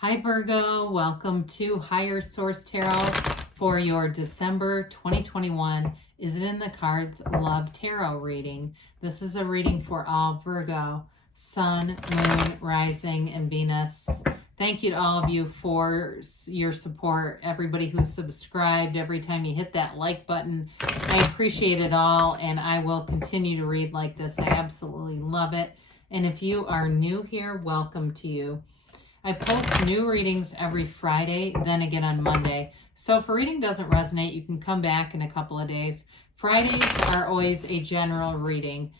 Hi Virgo, welcome to Higher Source Tarot for your December 2021 Is It in the Cards Love Tarot reading. This is a reading for all Virgo, Sun, Moon, Rising, and Venus. Thank you to all of you for your support, everybody who's subscribed, every time you hit that like button. I appreciate it all, and I will continue to read like this. I absolutely love it. And if you are new here, welcome to you. I post new readings every Friday, then again on Monday. So if a reading doesn't resonate, you can come back in a couple of days. Fridays are always a general reading.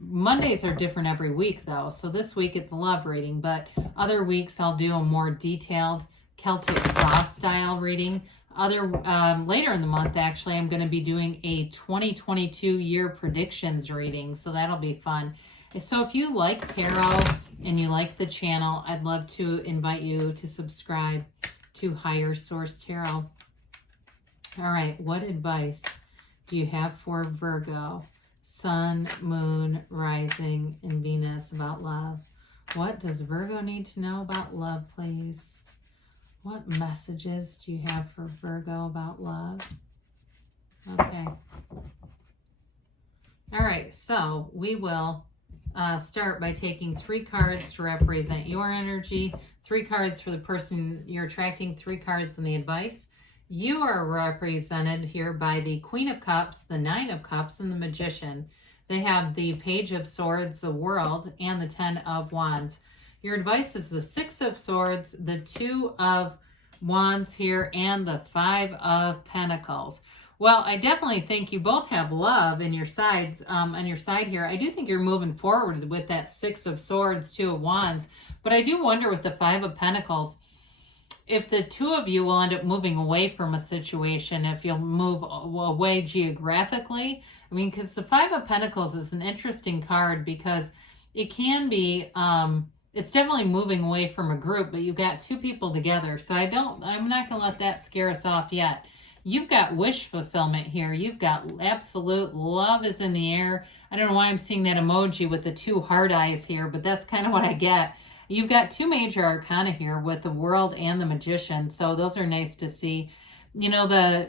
Mondays are different every week though. So this week it's a love reading, but other weeks I'll do a more detailed Celtic cross style reading. Later in the month, actually, I'm going to be doing a 2022 year predictions reading. So that'll be fun. So if you like tarot and you like the channel, I'd love to invite you to subscribe to Higher Source Tarot. All right, what advice do you have for Virgo, Sun, Moon, Rising, and Venus about love? What does Virgo need to know about love, please? What messages do you have for Virgo about love? Okay. All right, so we will start by taking 3 cards to represent your energy, 3 cards for the person you're attracting, 3 cards in the advice. You are represented here by the Queen of Cups, the 9 of Cups, and the Magician. They have the Page of Swords, the World, and the 10 of Wands. Your advice is the 6 of Swords, the 2 of Wands here, and the 5 of Pentacles. Well, I definitely think you both have love in your sides, on your side here. I do think you're moving forward with that 6 of Swords, 2 of Wands. But I do wonder with the 5 of Pentacles, if the 2 of you will end up moving away from a situation, if you'll move away geographically. I mean, because the 5 of Pentacles is an interesting card because it can be, it's definitely moving away from a group, but you've got 2 people together. So I'm not going to let that scare us off yet. You've got wish fulfillment here. You've got absolute love is in the air. I don't know why I'm seeing that emoji with the 2 heart eyes here, but that's kind of what I get. You've got 2 major arcana here with the World and the Magician, so those are nice to see. You know,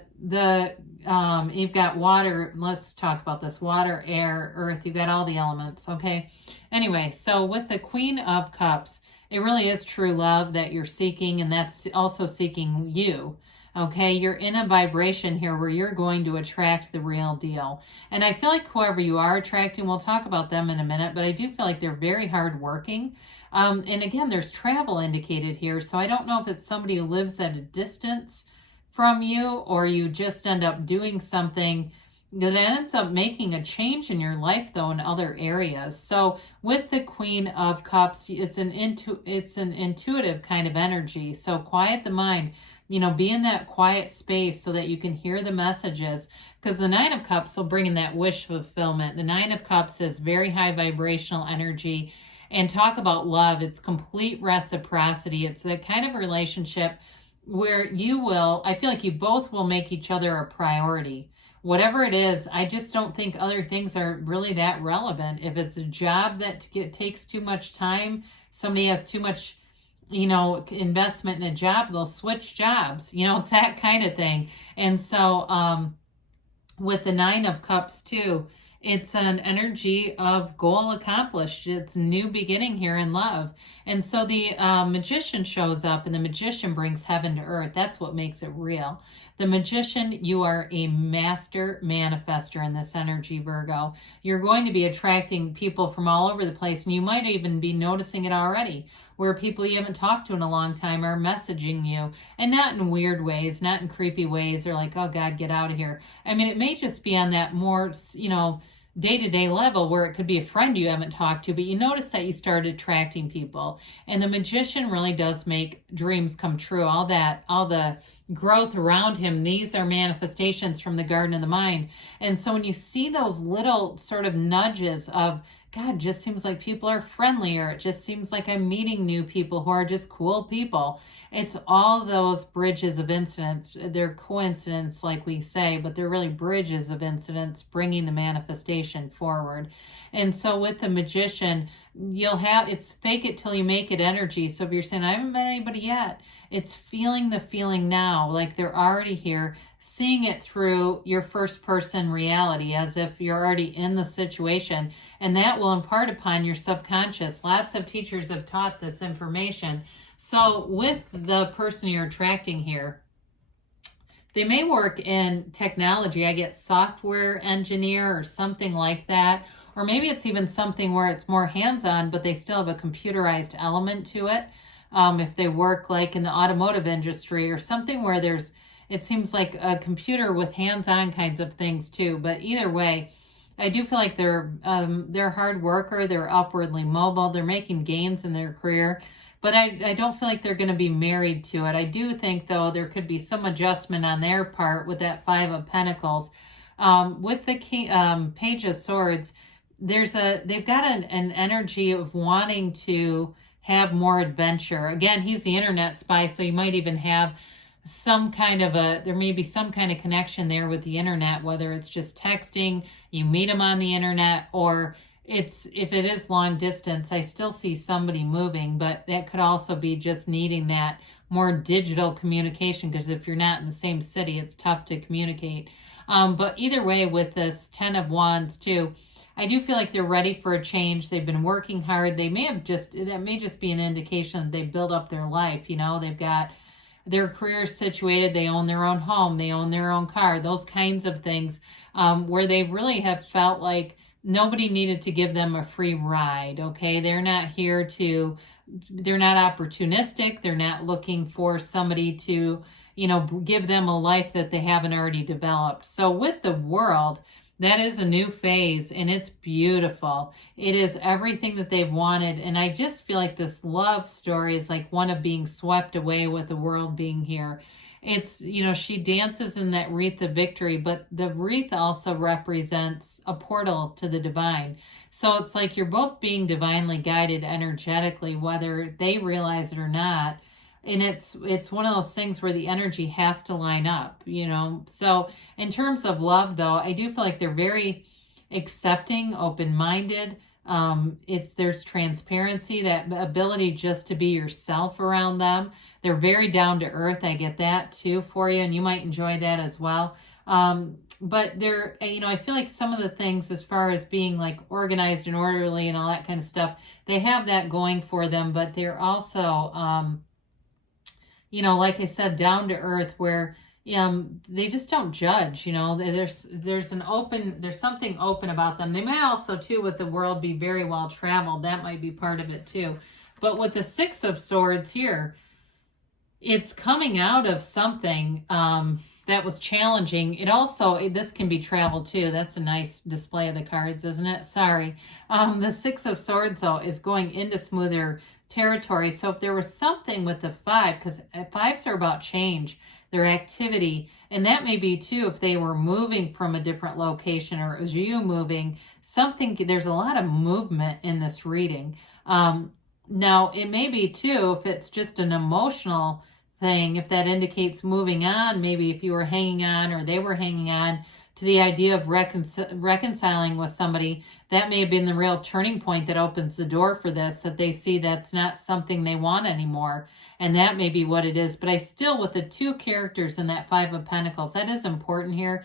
you've got water. Let's talk about this. Water, air, earth. You've got all the elements, okay? Anyway, so with the Queen of Cups, it really is true love that you're seeking, and that's also seeking you. Okay, you're in a vibration here where you're going to attract the real deal. And I feel like whoever you are attracting, we'll talk about them in a minute, but I do feel like they're very hardworking. And again, there's travel indicated here, so I don't know if it's somebody who lives at a distance from you or you just end up doing something that ends up making a change in your life, though, in other areas. So with the Queen of Cups, it's an intuitive kind of energy, so quiet the mind. You know, be in that quiet space so that you can hear the messages, because the 9 of Cups will bring in that wish fulfillment. The 9 of Cups is very high vibrational energy, and talk about love. It's complete reciprocity. It's the kind of relationship where I feel like you both will make each other a priority. Whatever it is, I just don't think other things are really that relevant. If it's a job that takes too much time, somebody has too much investment in a job, they'll switch jobs. It's that kind of thing. And so with the 9 of Cups too, it's an energy of goal accomplished. It's new beginning here in love. And so the Magician shows up, and the Magician brings heaven to earth. That's what makes it real. The Magician, you are a master manifester in this energy, Virgo. You're going to be attracting people from all over the place, and you might even be noticing it already, where people you haven't talked to in a long time are messaging you, and not in weird ways, not in creepy ways. They're like, oh God, get out of here. I mean, it may just be on that more, day-to-day level where it could be a friend you haven't talked to, but you notice that you started attracting people. And the Magician really does make dreams come true. All the growth around him, these are manifestations from the Garden of the Mind. And so when you see those little sort of nudges of God, just seems like people are friendlier. It just seems like I'm meeting new people who are just cool people. It's all those bridges of incidents. They're coincidence, like we say, but they're really bridges of incidents bringing the manifestation forward. And so with the Magician, you'll have, it's fake it till you make it energy. So if you're saying, I haven't met anybody yet, it's feeling the feeling now, like they're already here, seeing it through your first person reality as if you're already in the situation. And that will impart upon your subconscious. Lots of teachers have taught this information. So with the person you're attracting here, they may work in technology. I get software engineer or something like that. Or maybe it's even something where it's more hands-on, but they still have a computerized element to it. If they work like in the automotive industry or something where there's, it seems like a computer with hands-on kinds of things too. But either way, I do feel like they're a hard worker. They're upwardly mobile. They're making gains in their career. But I don't feel like they're going to be married to it. I do think, though, there could be some adjustment on their part with that Five of Pentacles. With the Page of Swords, they've got an energy of wanting to have more adventure. Again, he's the internet spy, so you might even have some kind of there may be some kind of connection there with the internet, whether it's just texting, you meet him on the internet, or if it is long distance, I still see somebody moving, but that could also be just needing that more digital communication, because if you're not in the same city, it's tough to communicate. But either way, with this 10 of Wands too, I do feel like they're ready for a change. They've been working hard. That may just be an indication that they build up their life. They've got their careers situated. They own their own home. They own their own car. Those kinds of things where they really have felt like nobody needed to give them a free ride, okay? They're not opportunistic. They're not looking for somebody to, give them a life that they haven't already developed. So with the World, that is a new phase, and it's beautiful. It is everything that they've wanted, and I just feel like this love story is like one of being swept away with the World being here. It's, she dances in that wreath of victory, but the wreath also represents a portal to the divine. So it's like you're both being divinely guided energetically, whether they realize it or not. And it's one of those things where the energy has to line up, So in terms of love, though, I do feel like they're very accepting, open-minded. There's transparency, that ability just to be yourself around them. They're very down to earth. I get that too for you, and you might enjoy that as well. But they're, I feel like some of the things as far as being like organized and orderly and all that kind of stuff, they have that going for them, but they're also, like I said, down to earth, where they just don't judge. There's something open about them. They may also too, with the World, be very well traveled. That might be part of it too. But with the Six of Swords here, it's coming out of something that was challenging. This can be travel too. That's a nice display of the cards, isn't it? Sorry. The Six of Swords, though, is going into smoother territory. So if there was something with the five, because fives are about change, their activity, and that may be too if they were moving from a different location, or it was you moving, there's a lot of movement in this reading. Now, it may be too if it's just an emotional thing, if that indicates moving on, maybe if you were hanging on or they were hanging on to the idea of reconciling with somebody, that may have been the real turning point that opens the door for this, that they see that's not something they want anymore. And that may be what it is. But I still, with the two characters in that Five of Pentacles, that is important here.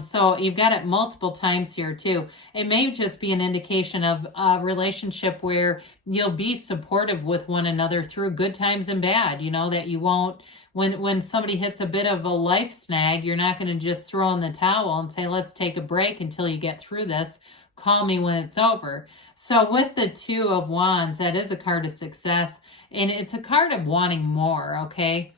So you've got it multiple times here too. It may just be an indication of a relationship where you'll be supportive with one another through good times and bad, that you won't, when somebody hits a bit of a life snag, you're not going to just throw in the towel and say, let's take a break until you get through this. Call me when it's over. So with the Two of Wands, that is a card of success, and it's a card of wanting more, okay?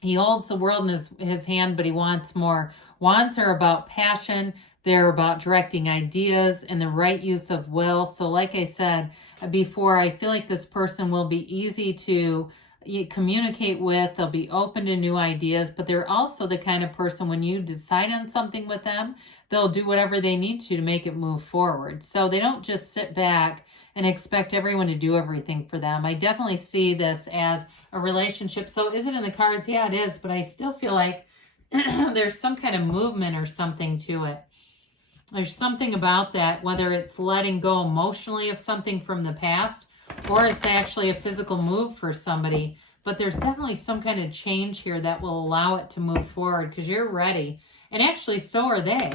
He holds the world in his hand, but he wants more. Wands are about passion. They're about directing ideas and the right use of will. So like I said before, I feel like this person will be easy to communicate with. They'll be open to new ideas, but they're also the kind of person, when you decide on something with them, they'll do whatever they need to make it move forward. So they don't just sit back and expect everyone to do everything for them. I definitely see this as a relationship. So is it in the cards? Yeah, it is. But I still feel like there's some kind of movement or something to it. There's something about that, whether it's letting go emotionally of something from the past or it's actually a physical move for somebody. But there's definitely some kind of change here that will allow it to move forward because you're ready. And actually, so are they.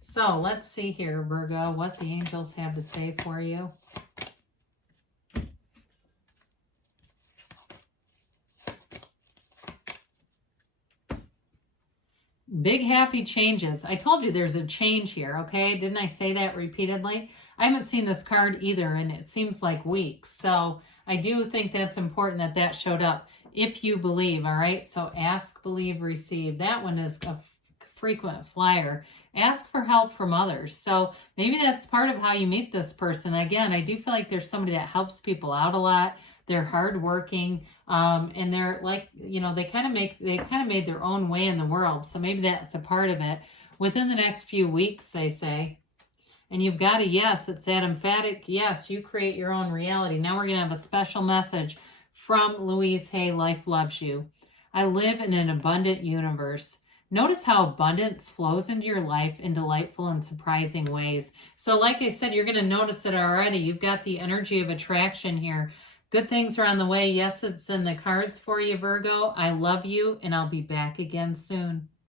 So let's see here, Virgo, what the angels have to say for you. Big happy changes. I told you there's a change here, okay? Didn't I say that repeatedly? I haven't seen this card either, and it seems like weeks. So I do think that's important that that showed up. If you believe, all right? So ask, believe, receive. That one is a frequent flyer. Ask for help from others. So maybe that's part of how you meet this person. Again, I do feel like there's somebody that helps people out a lot. They're hardworking, and they're like, you know, they kind of made their own way in the world. So maybe that's a part of it. Within the next few weeks, they say. And you've got a yes. It's that emphatic yes. You create your own reality. Now we're going to have a special message from Louise Hay. Life loves you. I live in an abundant universe. Notice how abundance flows into your life in delightful and surprising ways. So like I said, you're going to notice it already. You've got the energy of attraction here. Good things are on the way. Yes, it's in the cards for you, Virgo. I love you, and I'll be back again soon.